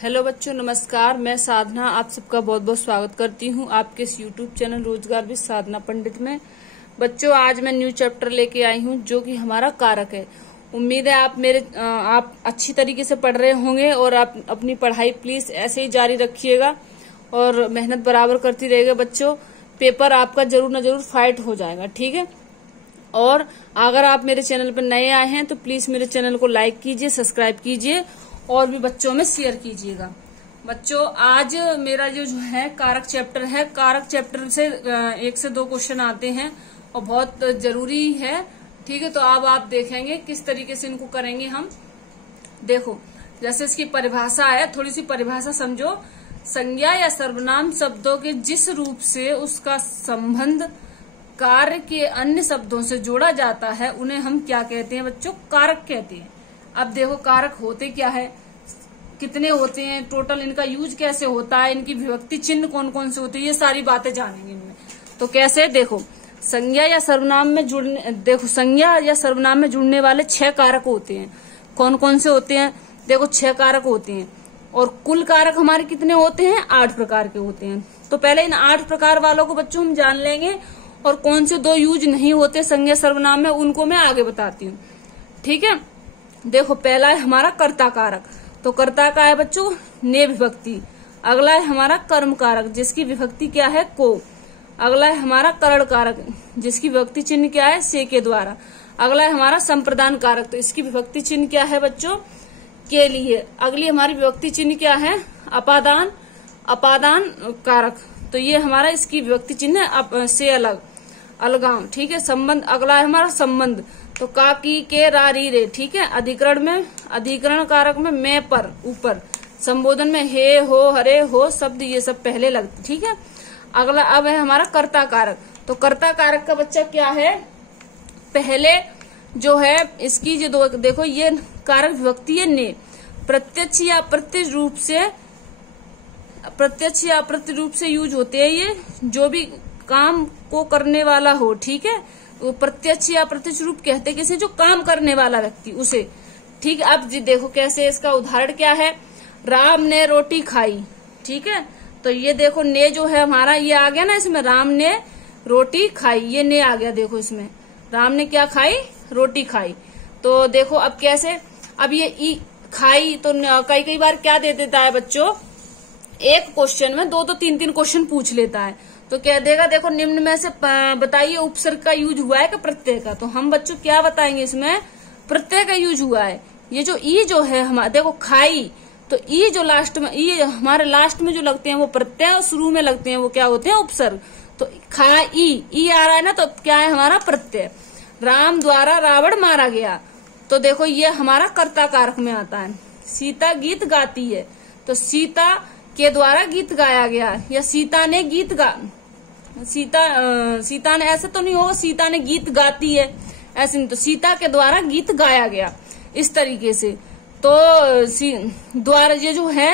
Hello बच्चों, नमस्कार। मैं साधना आप सबका बहुत बहुत स्वागत करती हूँ आपके इस यूट्यूब चैनल रोजगार विद साधना पंडित में। बच्चों, आज मैं न्यू चैप्टर लेके आई हूँ जो कि हमारा कारक है। उम्मीद है आप अच्छी तरीके से पढ़ रहे होंगे और आप अपनी पढ़ाई प्लीज ऐसे ही जारी रखिएगा और मेहनत बराबर करती रहेगा। बच्चों, पेपर आपका जरूर न जरूर फाइट हो जाएगा, ठीक है। और अगर आप मेरे चैनल पर नए आए हैं तो प्लीज मेरे चैनल को लाइक कीजिए, सब्सक्राइब कीजिए और भी बच्चों में शेयर कीजिएगा। बच्चों, आज मेरा जो है कारक चैप्टर है। कारक चैप्टर से 1 से 2 क्वेश्चन आते हैं और बहुत जरूरी है, ठीक है। तो अब आप देखेंगे किस तरीके से इनको करेंगे हम। देखो, जैसे इसकी परिभाषा है, थोड़ी सी परिभाषा समझो। संज्ञा या सर्वनाम शब्दों के जिस रूप से उसका संबंध कार्य के अन्य शब्दों से जोड़ा जाता है उन्हें हम क्या कहते हैं बच्चों? कारक कहते हैं। अब देखो, कारक होते क्या है, कितने होते हैं, टोटल इनका यूज कैसे होता है, इनकी विभक्ति चिन्ह कौन कौन से होते हैं, ये सारी बातें जानेंगे इनमें। तो कैसे? देखो, संज्ञा या सर्वनाम में जुड़ने वाले 6 कारक होते हैं। कौन कौन से होते हैं? देखो, 6 कारक होते हैं और कुल कारक हमारे कितने होते हैं? 8 प्रकार के होते हैं। तो पहले इन 8 प्रकार वालों को बच्चों हम जान लेंगे और कौन से 2 यूज नहीं होते संज्ञा सर्वनाम में उनको मैं आगे बताती हूँ, ठीक है। देखो, पहला है हमारा कर्ता कारक। तो कर्ता का है बच्चों ने विभक्ति। अगला है हमारा कर्म कारक जिसकी विभक्ति क्या है? को। अगला है हमारा करण कारक जिसकी विभक्ति चिन्ह क्या है? से के द्वारा। अगला है हमारा संप्रदान कारक, तो इसकी विभक्ति चिन्ह क्या है बच्चों? के लिए। अगली हमारी विभक्ति चिन्ह क्या है? अपादान कारक, तो ये हमारा इसकी विभक्ति चिन्ह है से अलग, अलगाम, ठीक है। संबंध, अगला है हमारा संबंध, तो का की के रा री रे, ठीक है। अधिकरण कारक में मैं पर ऊपर, संबोधन में हे हो हरे हो शब्द ये सब पहले लगते, ठीक है। अगला अब है हमारा कर्ता कारक। तो कर्ता कारक का बच्चा क्या है? पहले जो है इसकी जो देखो ये कारक विभक्ति है ने। प्रत्यक्ष या अप्रत्यक्ष रूप से यूज होते हैं ये, जो भी काम को करने वाला हो, ठीक है। वो प्रत्यक्ष या अप्रत्यक्ष रूप कहते किसे? जो काम करने वाला व्यक्ति उसे, ठीक है। अब देखो कैसे, इसका उदाहरण क्या है? राम ने रोटी खाई, ठीक है। तो ये देखो ने जो है हमारा ये आ गया ना इसमें, राम ने रोटी खाई, ये ने आ गया। देखो इसमें राम ने क्या खाई? रोटी खाई। तो देखो अब कैसे, अब ये ई खाई, तो कई बार क्या दे देता है बच्चों, एक क्वेश्चन में 2 3 क्वेश्चन पूछ लेता है। तो कह देगा देखो निम्न में से बताइए उपसर्ग का यूज हुआ है कि प्रत्यय का? तो हम बच्चों क्या बताएंगे इसमें? प्रत्यय का यूज हुआ है। ये जो ई जो है हमारा, देखो खाई, तो ई जो लास्ट में, ई हमारे लास्ट में जो लगते हैं वो प्रत्यय और शुरू में लगते हैं वो क्या होते हैं? उपसर्ग। तो ई आ रहा है ना, तो क्या है हमारा? प्रत्यय। राम द्वारा रावण मारा गया, तो देखो ये हमारा कर्ता कारक में आता है। सीता गीत गाती है, तो सीता के द्वारा गीत गाया गया, या सीता ने गीत सीता ने, ऐसा तो नहीं होगा सीता ने गीत गाती है, ऐसे नहीं, तो सीता के द्वारा गीत गाया गया, इस तरीके से। तो द्वारा ये जो है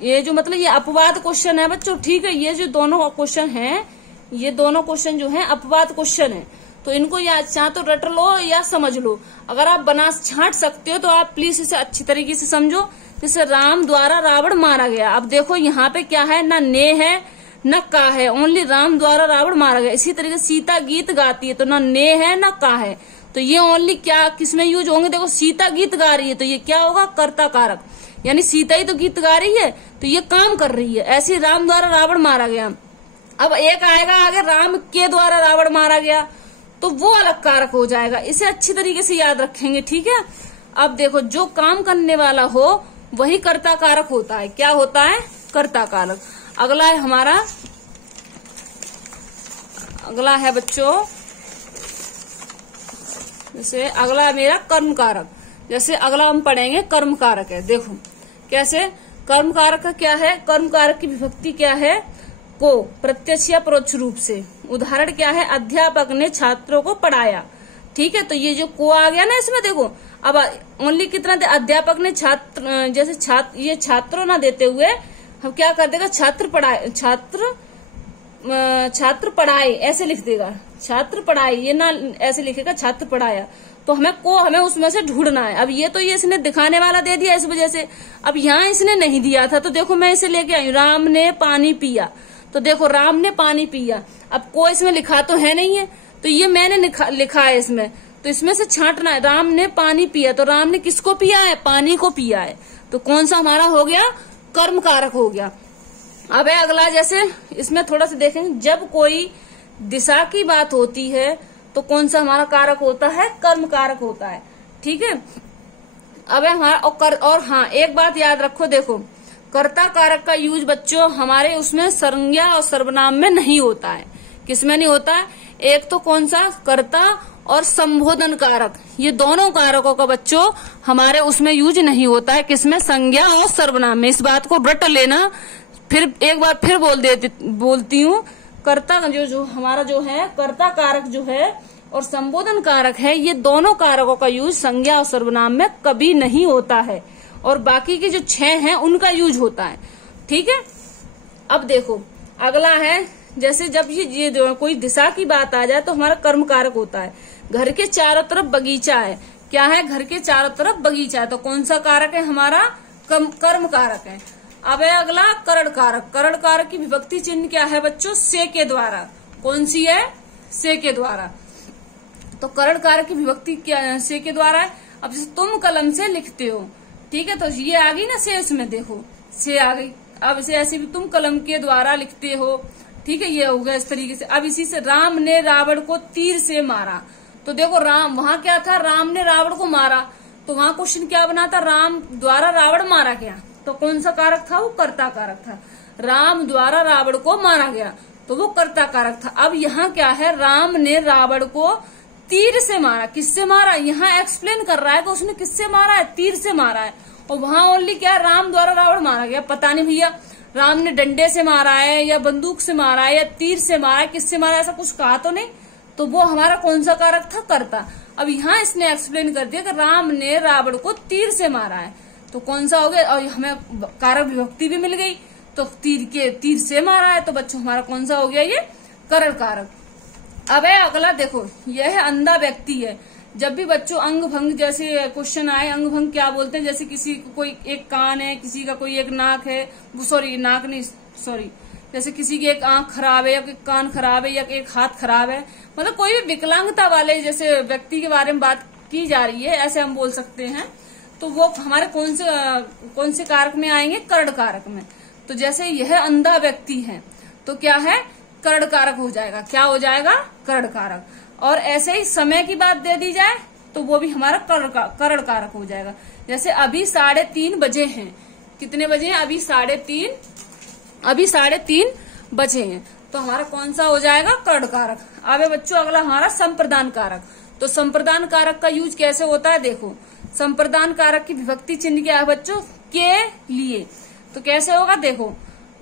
ये जो मतलब ये अपवाद क्वेश्चन है बच्चों, ठीक है। ये जो दोनों क्वेश्चन हैं, ये दोनों क्वेश्चन जो है अपवाद क्वेश्चन है, तो इनको या चाहे तो रट लो या समझ लो। अगर आप बना छांट सकते हो तो आप प्लीज इसे अच्छी तरीके से समझो। जैसे राम द्वारा रावण मारा गया, अब देखो यहाँ पे क्या है? ना ने है न का है, ओनली राम द्वारा रावण मारा गया। इसी तरीके से सीता गीत गाती है, तो ना ने है न का है, तो ये ओनली क्या किसमें यूज होंगे? देखो सीता गीत गा रही है, तो ये क्या होगा? कर्ता कारक, यानी सीता ही तो गीत गा रही है, तो ये काम कर रही है। ऐसे राम द्वारा रावण मारा गया। अब एक आएगा आगे राम के द्वारा रावण मारा गया, तो वो अलग कारक हो जाएगा। इसे अच्छी तरीके से याद रखेंगे, ठीक है। अब देखो, जो काम करने वाला हो वही कर्ता कारक होता है। क्या होता है? कर्ता कारक। अगला है हमारा, अगला है बच्चों, जैसे अगला है मेरा कर्म कारक। जैसे अगला हम पढ़ेंगे कर्म कारक है। देखो कैसे, कर्म कारक का क्या है? कर्म कारक की विभक्ति क्या है? को, प्रत्यक्ष या परोक्ष रूप से। उदाहरण क्या है? अध्यापक ने छात्रों को पढ़ाया, ठीक है। तो ये जो को आ गया ना इसमें, देखो अब ओनली कितना दे? अध्यापक ने छात्र, जैसे ये छात्रों ना देते हुए हम क्या कर देगा? छात्र पढ़ाए ऐसे लिख देगा, छात्र पढ़ाए, ये ना ऐसे लिखेगा छात्र पढ़ाया। तो तो हमें उसमें से ढूंढना है। अब ये इसने दिखाने वाला दे दिया इस वजह से। अब यहाँ इसने नहीं दिया था, तो देखो मैं इसे लेके आई, राम ने पानी पिया। तो देखो राम ने पानी पिया, अब को इसमें लिखा तो है नहीं है, तो ये मैंने लिखा है इसमें, तो इसमें से छांटना है। राम ने पानी पिया, तो राम ने किसको पिया है? पानी को पिया है। तो कौन सा हमारा हो गया? कर्म कारक हो गया। अब है अगला, जैसे इसमें थोड़ा सा देखेंगे, जब कोई दिशा की बात होती है तो कौन सा हमारा कारक होता है? कर्म कारक होता है। ठीक है। अब है हमारा और हाँ, एक बात याद रखो, देखो कर्ता कारक का यूज बच्चों हमारे उसमें संज्ञा और सर्वनाम में नहीं होता है। किसमें नहीं होता है? एक तो कौन सा? कर्ता और संबोधन कारक, ये दोनों कारकों का बच्चों हमारे उसमें यूज नहीं होता है। किसमें? संज्ञा और सर्वनाम में। इस बात को रट लेना। फिर एक बार फिर बोलती हूँ, कर्ता जो हमारा जो है कर्ता कारक जो है और संबोधन कारक है, ये दोनों कारकों का यूज संज्ञा और सर्वनाम में कभी नहीं होता है, और बाकी के जो 6 हैं उनका यूज होता है। ठीक है। अब देखो अगला है, जैसे जब ये कोई दिशा की बात आ जाए तो हमारा कर्म कारक होता है। घर के चारों तरफ बगीचा है। क्या है? घर के चारों तरफ बगीचा है, तो कौन सा कारक है हमारा? कर्म कारक है। अब है अगला करण कारक। करण कारक की विभक्ति चिन्ह क्या है बच्चों? से के द्वारा। कौन सी है? से के द्वारा। तो करण कारक की विभक्ति क्या? से के द्वारा है। अब जैसे तुम कलम से लिखते हो, ठीक है, तो ये आ गई ना से, इसमें देखो से आ गई। अब इसे ऐसे भी तुम कलम के द्वारा लिखते हो, ठीक है, ये हो गया इस तरीके से। अब इसी से राम ने रावण को तीर से मारा, तो देखो राम वहां क्या था? राम ने रावण को मारा, तो वहां क्वेश्चन क्या बना था? राम द्वारा रावण मारा गया, तो कौन सा कारक था? वो कर्ता कारक था। राम द्वारा रावण को मारा गया, तो वो कर्ता कारक था। अब यहाँ क्या है? राम ने रावण को तीर से मारा। किससे मारा? यहाँ एक्सप्लेन कर रहा है कि उसने किससे मारा है? तीर से मारा है। और वहां ओनली क्या? राम द्वारा रावण मारा गया। पता नहीं भैया राम ने डंडे से मारा है या बंदूक से मारा है या तीर से मारा है, किससे मारा है, ऐसा कुछ कहा तो नहीं। तो वो हमारा कौन सा कारक था? कर्ता। अब यहाँ इसने एक्सप्लेन कर दिया कि राम ने रावण को तीर से मारा है, तो कौन सा हो गया? और हमें कारक विभक्ति भी मिल गई, तो तीर से मारा है, तो बच्चों हमारा कौन सा हो गया? ये करण कारक। अब है अगला, देखो यह है अंधा व्यक्ति है। जब भी बच्चों अंग भंग जैसे क्वेश्चन आए, अंग भंग क्या बोलते हैं? जैसे किसी को कोई एक कान है, किसी का कोई एक नाक है, नाक नहीं सॉरी, जैसे किसी की एक आंख खराब है या एक कान खराब है या एक हाथ खराब है, मतलब कोई भी विकलांगता वाले जैसे व्यक्ति के बारे में बात की जा रही है, ऐसे हम बोल सकते हैं। तो वो हमारे कौन से कारक में आएंगे? करण कारक में। तो जैसे यह अंधा व्यक्ति है, तो क्या है? करण कारक हो जाएगा। क्या हो जाएगा? करण कारक। और ऐसे ही समय की बात दे दी जाए तो वो भी हमारा करण कारक हो जाएगा। जैसे अभी 3:30 बजे हैं। कितने बजे हैं? अभी 3:30 बजे हैं, तो हमारा कौन सा हो जाएगा? करण कारक। अब बच्चों अगला हमारा संप्रदान कारक। तो संप्रदान कारक का यूज कैसे होता है? देखो संप्रदान कारक की विभक्ति चिन्ह क्या है बच्चों? के लिए। तो कैसे होगा? देखो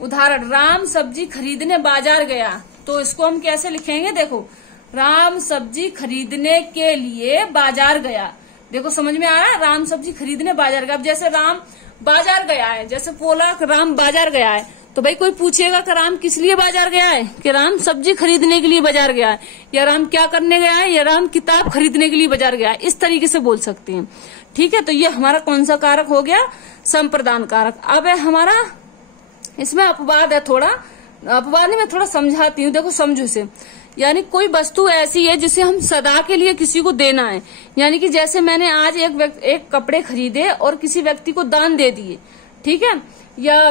उदाहरण, राम सब्जी खरीदने बाजार गया, तो इसको हम कैसे लिखेंगे? देखो राम सब्जी खरीदने के लिए बाजार गया। देखो समझ में आ रहा है? राम सब्जी खरीदने बाजार गया। अब जैसे राम बाजार गया है, जैसे बोला राम बाजार गया है, तो भाई कोई पूछेगा कि राम किस लिए बाजार गया है? कि राम सब्जी खरीदने के लिए बाजार गया है, या राम क्या करने गया है, या राम किताब खरीदने के लिए बाजार गया है। इस तरीके से बोल सकते हैं। ठीक है, तो ये हमारा कौन सा कारक हो गया? संप्रदान कारक। अब है हमारा इसमें अपवाद है, थोड़ा अपवाद में थोड़ा समझाती हूँ। देखो समझो इसे, यानी कोई वस्तु ऐसी है जिसे हम सदा के लिए किसी को देना है। यानी कि जैसे मैंने आज एक कपड़े खरीदे और किसी व्यक्ति को दान दे दिए, ठीक है, या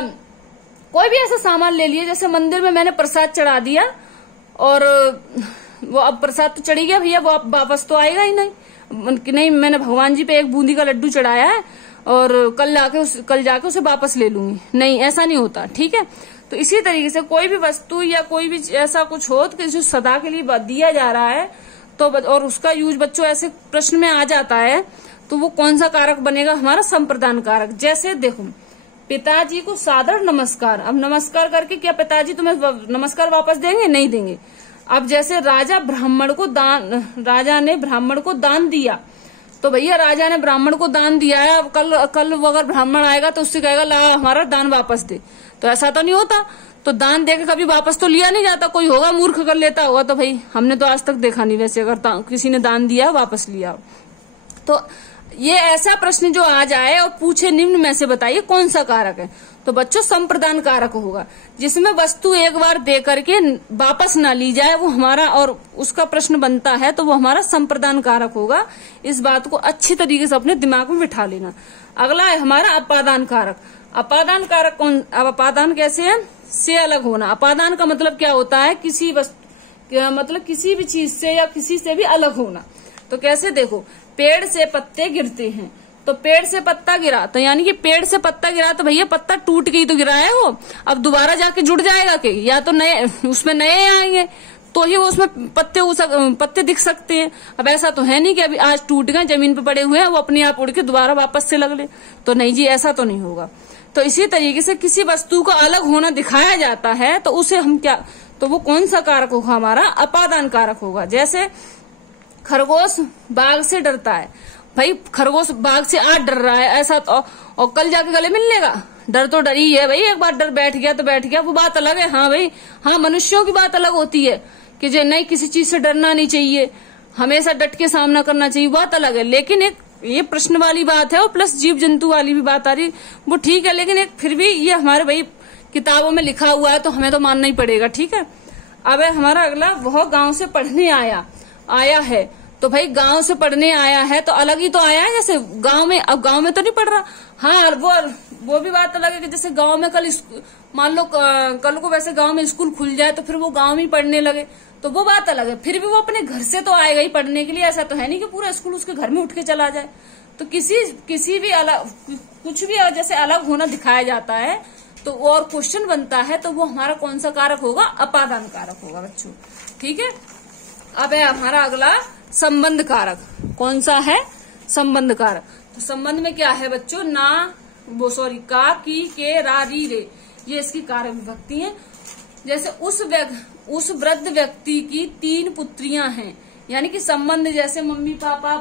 कोई भी ऐसा सामान ले लिया, जैसे मंदिर में मैंने प्रसाद चढ़ा दिया और वो अब प्रसाद तो चढ़ी गया भैया, वो अब वापस तो आएगा ही नहीं, मैंने भगवान जी पे एक बूंदी का लड्डू चढ़ाया है और कल जाके उसे वापस ले लूंगी, नहीं, ऐसा नहीं होता। ठीक है, तो इसी तरीके से कोई भी वस्तु या कोई भी ऐसा कुछ हो कि जो सदा के लिए दिया जा रहा है, तो और उसका यूज बच्चों ऐसे प्रश्न में आ जाता है, तो वो कौन सा कारक बनेगा? हमारा संप्रदान कारक। जैसे देखो पिताजी को सादर नमस्कार। अब नमस्कार करके क्या पिताजी तुम्हें नमस्कार वापस देंगे? नहीं देंगे। अब जैसे राजा ने ब्राह्मण को दान दिया, तो भैया राजा ने ब्राह्मण को दान दिया है, अब कल अगर ब्राह्मण आएगा तो उससे कहेगा ला हमारा दान वापस दे, तो ऐसा तो नहीं होता। तो दान देके कभी वापस तो लिया नहीं जाता। कोई होगा मूर्ख कर लेता होगा, तो भाई हमने तो आज तक देखा नहीं वैसे अगर किसी ने दान दिया वापस लिया। तो ये ऐसा प्रश्न जो आ जाए और पूछे निम्न में से बताइए कौन सा कारक है, तो बच्चों संप्रदान कारक होगा, जिसमें वस्तु एक बार दे करके वापस ना ली जाए, वो हमारा और उसका प्रश्न बनता है तो वो हमारा संप्रदान कारक होगा। इस बात को अच्छी तरीके से अपने दिमाग में बिठा लेना। अगला है हमारा अपादान कारक। अपादान कारक कौन, अब अपादान कैसे है, से अलग होना। अपादान का मतलब क्या होता है, किसी वस्तु मतलब किसी भी चीज से या किसी से भी अलग होना। तो कैसे, देखो पेड़ से पत्ते गिरते हैं, तो पेड़ से पत्ता गिरा तो यानी कि पेड़ से पत्ता गिरा तो भैया पत्ता टूट के ही तो गिरा है वो, अब दोबारा जाके जुड़ जाएगा कि, या तो नए उसमें नए आएंगे तो ही वो उसमें पत्ते दिख सकते हैं। अब ऐसा तो है नहीं कि अभी आज टूट गए जमीन पे पड़े हुए हैं वो अपने आप उड़ के दोबारा वापस से लग ले, तो नहीं जी ऐसा तो नहीं होगा। तो इसी तरीके से किसी वस्तु का अलग होना दिखाया जाता है तो उसे हम क्या, तो वो कौन सा कारक होगा, हमारा अपादान कारक होगा। जैसे खरगोश बाघ से डरता है, भाई खरगोश बाघ से आज डर रहा है ऐसा तो, और कल जाके गले मिल लेगा, डर तो डर ही है भाई, एक बार डर बैठ गया तो बैठ गया, वो बात अलग है। हाँ भाई, हाँ मनुष्यों की बात अलग होती है कि जो नहीं किसी चीज से डरना नहीं चाहिए, हमेशा डट के सामना करना चाहिए, बात अलग है। लेकिन एक ये प्रश्न वाली बात है और प्लस जीव जंतु वाली भी बात आ रही, वो ठीक है, लेकिन एक फिर भी ये हमारे भाई किताबों में लिखा हुआ है तो हमें तो मानना ही पड़ेगा, ठीक है। अब हमारा अगला, वह गांव से पढ़ने आया है, तो भाई गांव से पढ़ने आया है तो अलग ही तो आया है, जैसे गांव में, अब गांव में तो नहीं पढ़ रहा। हाँ वो भी बात अलग है कि जैसे गांव में कल मान लो कल को वैसे गांव में स्कूल खुल जाए तो फिर वो गांव में पढ़ने लगे, तो वो बात अलग है। फिर भी वो अपने घर से तो आएगा ही पढ़ने के लिए, ऐसा तो है नहीं कि पूरा स्कूल उसके घर में उठ के चला जाए। तो किसी भी अलग, कुछ भी जैसे अलग होना दिखाया जाता है तो और क्वेश्चन बनता है तो वो हमारा कौन सा कारक होगा, अपादान कारक होगा बच्चों, ठीक है। अब है हमारा अगला संबंध कारक। कौन सा है, संबंध कारक। तो संबंध में क्या है बच्चों, का, की, के, रा, री, रे, ये इसकी कारक विभक्ति है। जैसे उस वृद्ध व्यक्ति की 3 पुत्रियां हैं, यानी कि संबंध जैसे मम्मी पापा,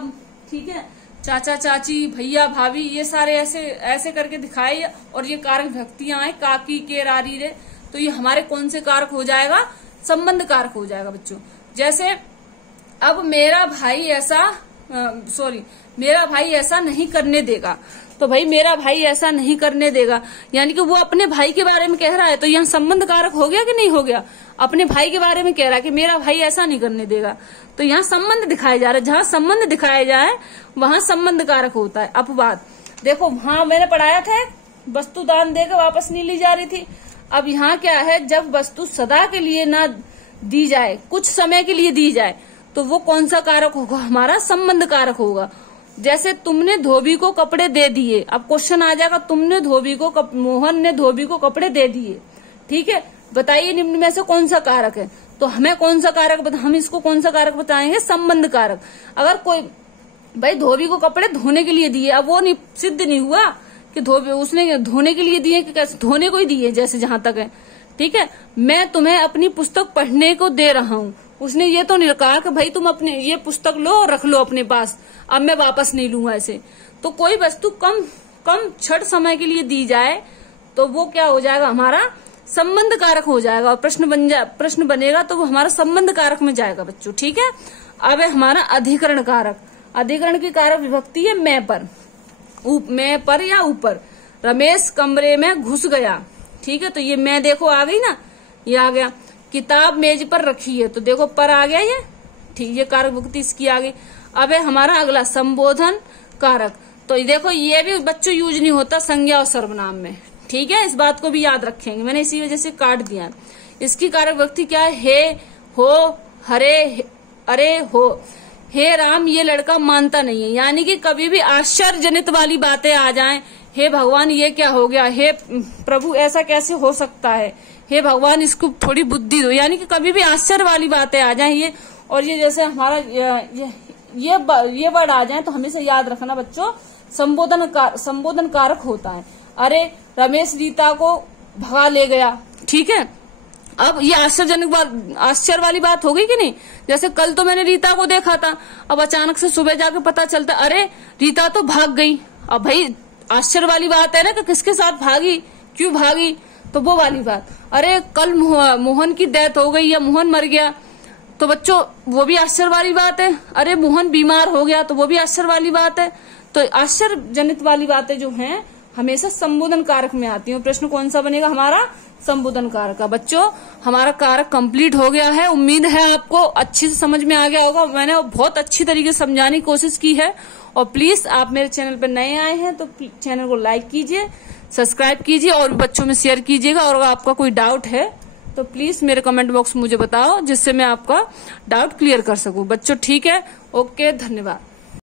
ठीक है, चाचा चाची, भैया भाभी, ये सारे ऐसे करके दिखाए और ये कारक विभक्तियां आए, का, की, के, रा, री, रे, तो ये हमारे कौन से कारक हो जाएगा, संबंध कारक हो जाएगा बच्चों। जैसे अब मेरा भाई ऐसा नहीं करने देगा, तो भाई मेरा भाई ऐसा नहीं करने देगा यानी कि वो अपने भाई के बारे में कह रहा है, तो यहाँ संबंध कारक हो गया कि नहीं हो गया। अपने भाई के बारे में कह रहा है कि मेरा भाई ऐसा नहीं करने देगा, तो यहाँ संबंध दिखाया जा रहा है। जहाँ संबंध दिखाया जाए वहां संबंध कारक होता है। अपवाद देखो, हाँ मैंने पढ़ाया था, वस्तु दान देकर वापस नहीं ली जा रही थी। अब यहाँ क्या है, जब वस्तु सदा के लिए ना दी जाए, कुछ समय के लिए दी जाए, तो वो कौन सा कारक होगा, हमारा संबंध कारक होगा। जैसे तुमने धोबी को कपड़े दे दिए, अब क्वेश्चन आ जाएगा, मोहन ने धोबी को कपड़े दे दिए, ठीक है, बताइए निम्न में से कौन सा कारक है। तो हमें कौन सा कारक हम इसको कौन सा कारक बताएंगे, संबंध कारक। अगर कोई भाई धोबी को कपड़े धोने के लिए दिए, अब वो नहीं सिद्ध नहीं हुआ कि उसने धोने के लिए दिए कि कैसे, धोने को ही दिए, जैसे जहां तक है, ठीक है। मैं तुम्हें अपनी पुस्तक पढ़ने को दे रहा हूँ, उसने ये तो नहीं कहा कि भाई तुम अपने ये पुस्तक लो और रख लो अपने पास, अब मैं वापस नहीं लूंगा ऐसे। तो कोई वस्तु कम क्षण समय के लिए दी जाए तो वो क्या हो जाएगा, हमारा संबंध कारक हो जाएगा, और प्रश्न बनेगा तो वो हमारा संबंध कारक में जाएगा बच्चों, ठीक है। अब है हमारा अधिकरण कारक। अधिकरण की कारक विभक्ति है मैं पर या ऊपर। रमेश कमरे में घुस गया, ठीक है, तो ये मैं देखो आ गई ना, ये आ गया। किताब मेज पर रखी है, तो देखो पर आ गया ये, ठीक, ये कारक विभक्ति इसकी आ गई। अब है हमारा अगला संबोधन कारक। तो देखो ये भी बच्चों यूज नहीं होता संज्ञा और सर्वनाम में, ठीक है, इस बात को भी याद रखेंगे, मैंने इसी वजह से काट दिया। इसकी कारक विभक्ति क्या है, हे, हो, हरे, अरे, हो। हे राम, ये लड़का मानता नहीं है, यानी कि कभी भी आश्चर्यजनित वाली बातें आ जाएं, हे भगवान ये क्या हो गया, हे प्रभु ऐसा कैसे हो सकता है, हे भगवान इसको थोड़ी बुद्धि दो, यानी कि कभी भी आश्चर्य वाली बातें आ जाएं ये, और ये जैसे हमारा ये वर्ड आ जाए तो हमेशा याद रखना बच्चों, संबोधन कारक होता है। अरे रमेश रीता को भगा ले गया, ठीक है। अब ये आश्चर्य वाली बात हो गई कि नहीं। जैसे कल तो मैंने रीता को देखा था, अब अचानक से सुबह जाके पता चलता अरे रीता तो भाग गई। अब भाई आश्चर्य वाली बात है ना कि किसके साथ भागी, क्यों भागी, तो वो वाली बात। अरे कल मोहन की डेथ हो गई या मोहन मर गया, तो बच्चों वो भी आश्चर्य वाली बात है। अरे मोहन बीमार हो गया तो वो भी आश्चर्य वाली बात है। तो आश्चर्य जनित वाली बातें जो हैं हमेशा संबोधन कारक में आती हैं। प्रश्न कौन सा बनेगा हमारा? संबोधन कारक का। बच्चों हमारा कारक कंप्लीट हो गया है। उम्मीद है आपको अच्छी से समझ में आ गया होगा। मैंने बहुत अच्छी तरीके से समझाने की कोशिश की है। और प्लीज आप मेरे चैनल पर नए आए हैं तो चैनल को लाइक कीजिए, सब्सक्राइब कीजिए और बच्चों में शेयर कीजिएगा। और अगर आपका कोई डाउट है तो प्लीज मेरे कमेंट बॉक्स में मुझे बताओ, जिससे मैं आपका डाउट क्लियर कर सकूं। बच्चों ठीक है, ओके, धन्यवाद।